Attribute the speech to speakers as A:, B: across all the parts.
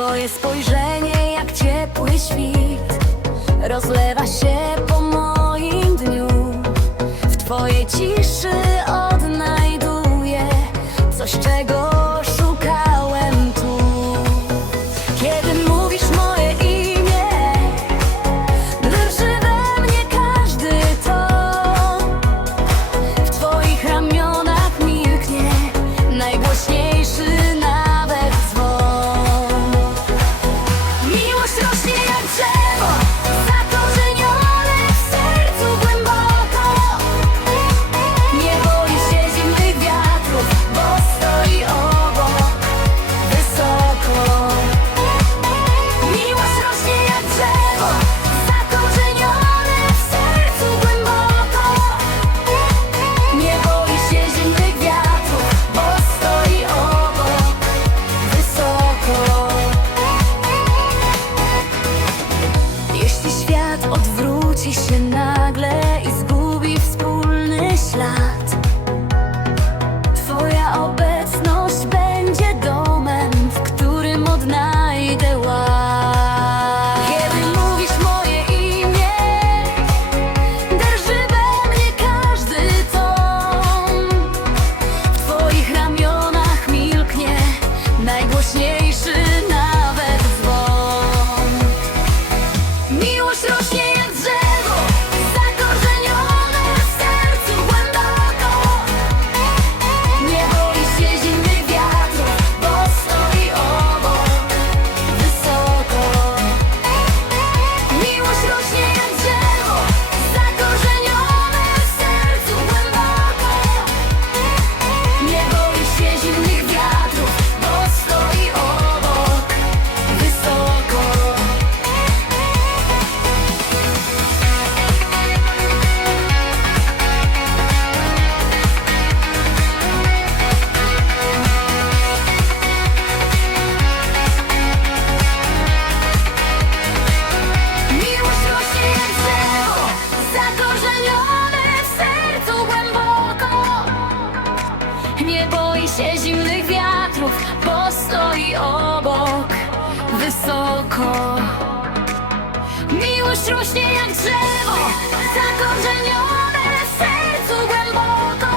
A: Twoje spojrzenie jak ciepły świt Rozlewa się po daleko Miłość rośnie jak drzewo Zakorzenione w sercu głęboko.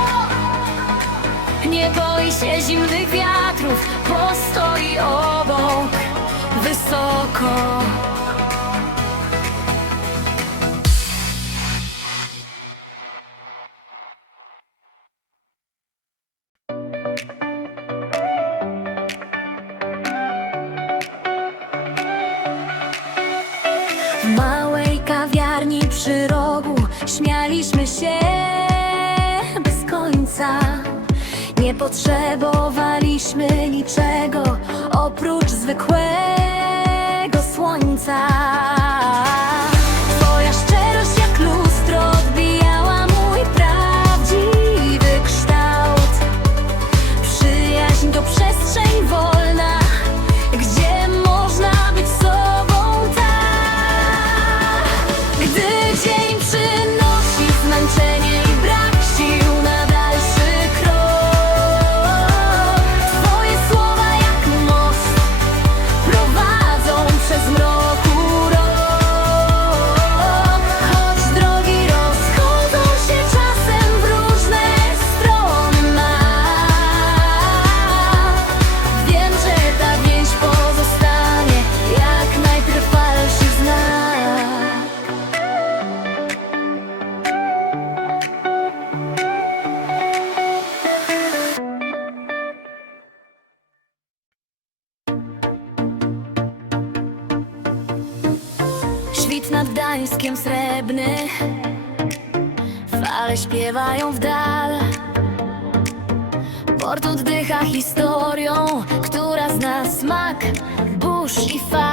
A: Nie boi się zimnych wiatrów Postoi obok Wysoko. serca. Nie potrzebowaliśmy niczego oprócz zwykłego słońca. smak burz i fal.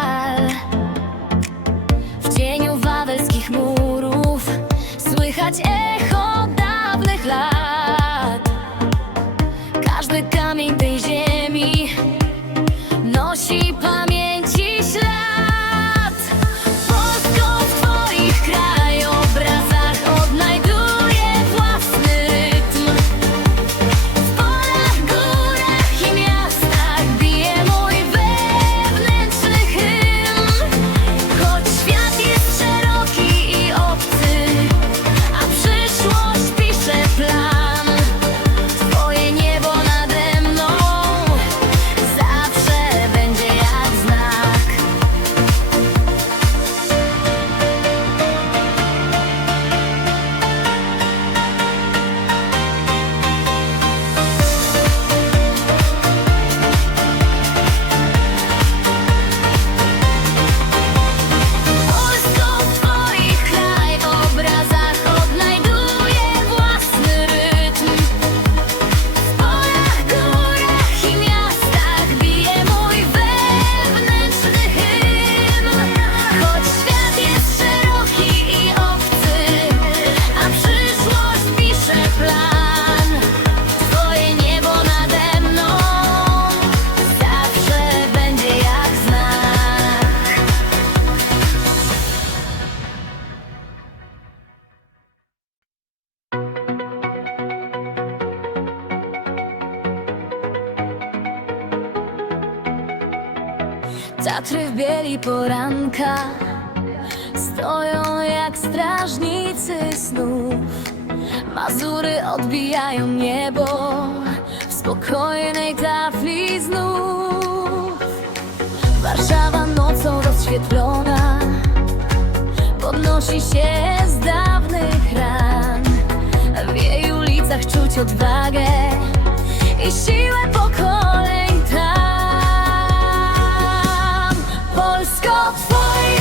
A: spokojnej tafli znów. Warszawa nocą rozświetlona Podnosi się z dawnych ran. W jej ulicach czuć odwagę I siłę pokoleń tam. Polsko, twoje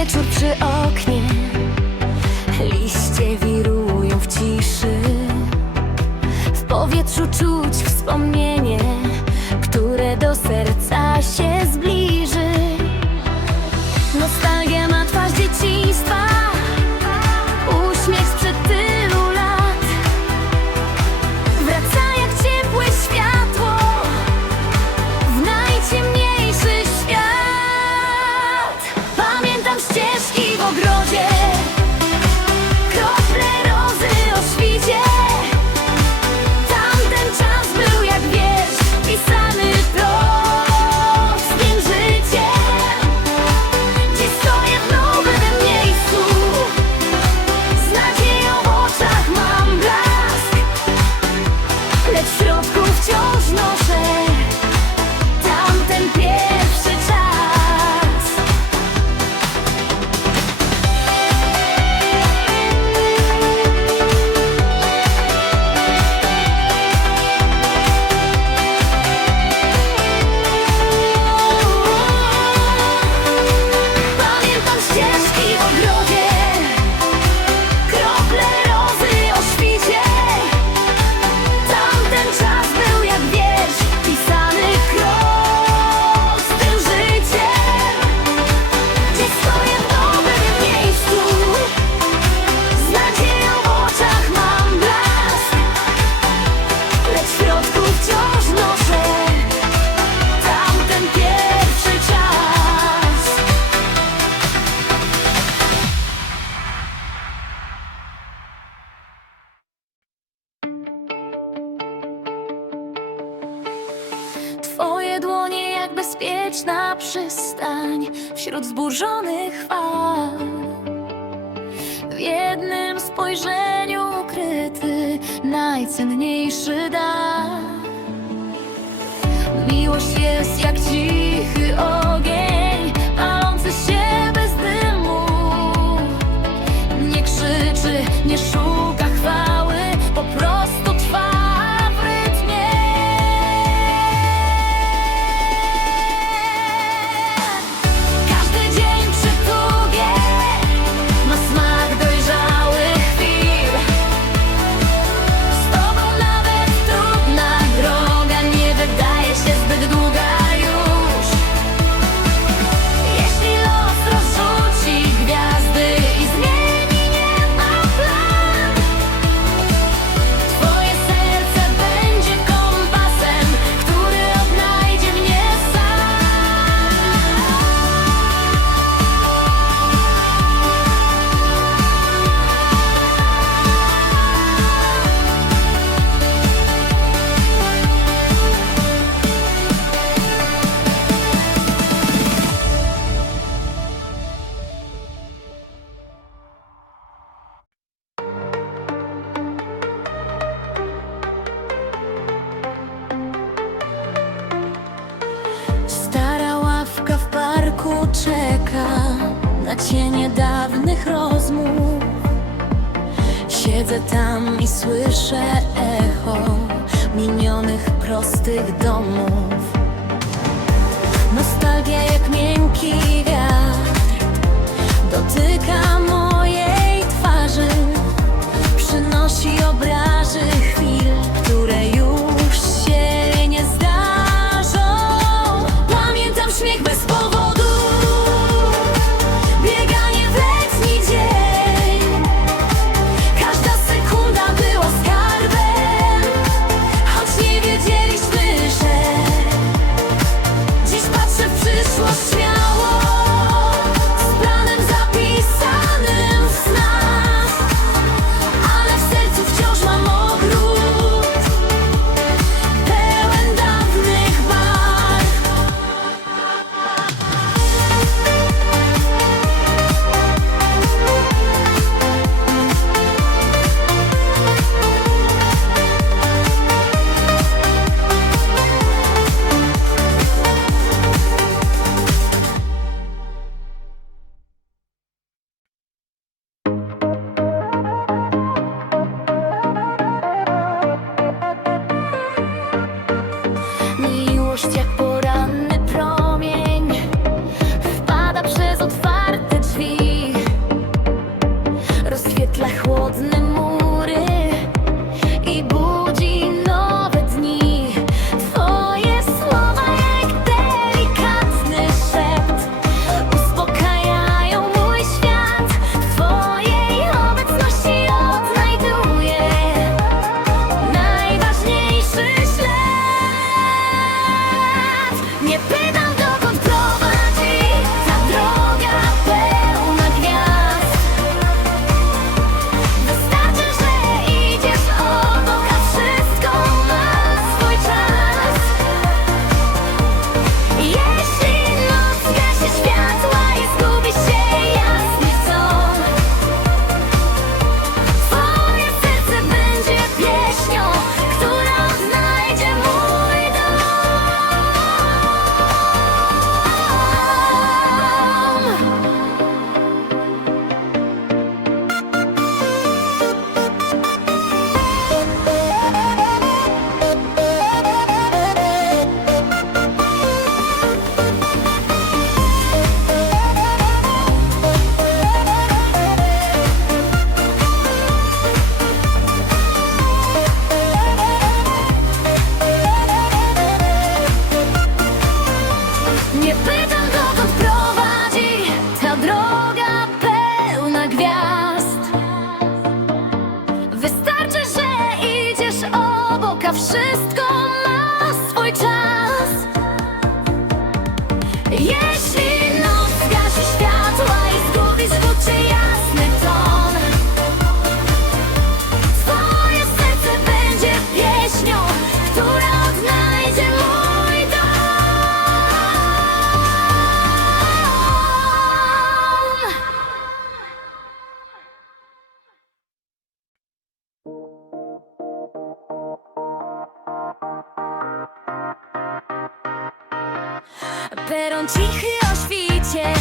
A: wieczór przy oknie. Liście wirują w ciszy. W powietrzu czuć wspomnienie Które do serca się zbliża. zdań wśród zburzonych fal. W jednym spojrzeniu ukryty najcenniejszy dar. Miłość jest jak cichy ogień. czeka na cienie dawnych rozmów. Siedzę tam i słyszę echo minionych prostych domów. Nostalgia jak miękki wiatr dotyka mojej twarzy, przynosi obrazy chwil, które już. wszystko Peron cichy o świcie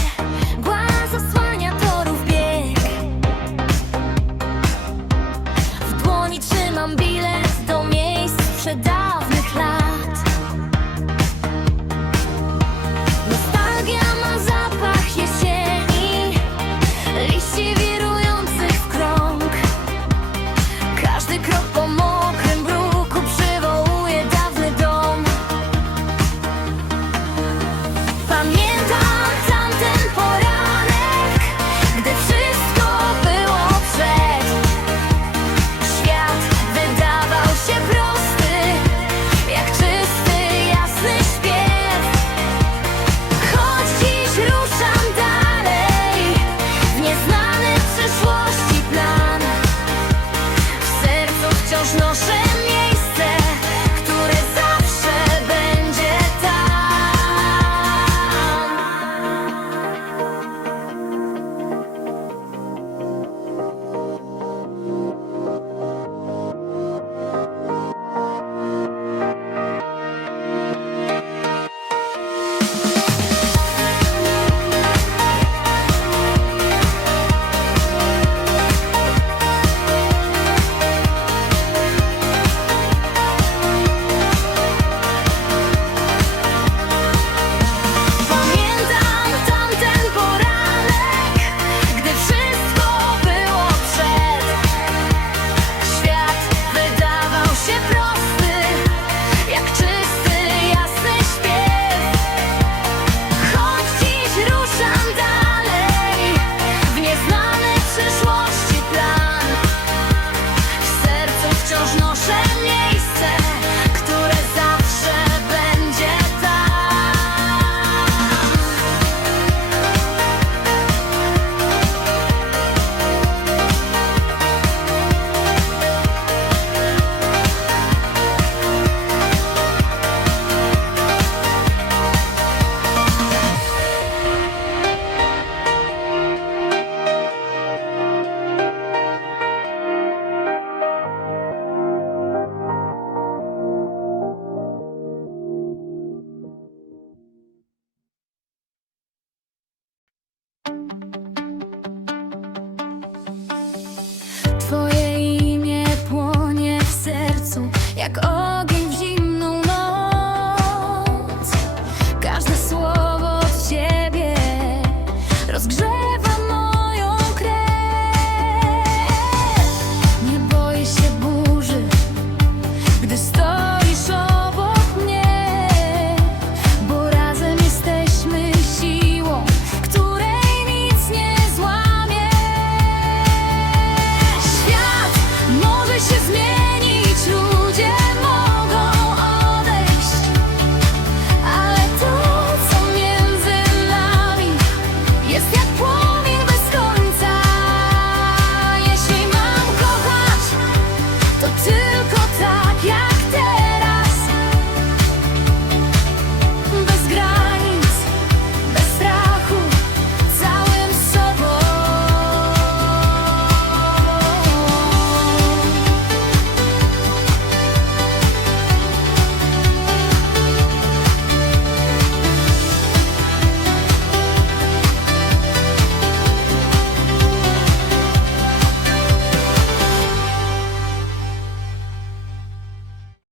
A: Twoje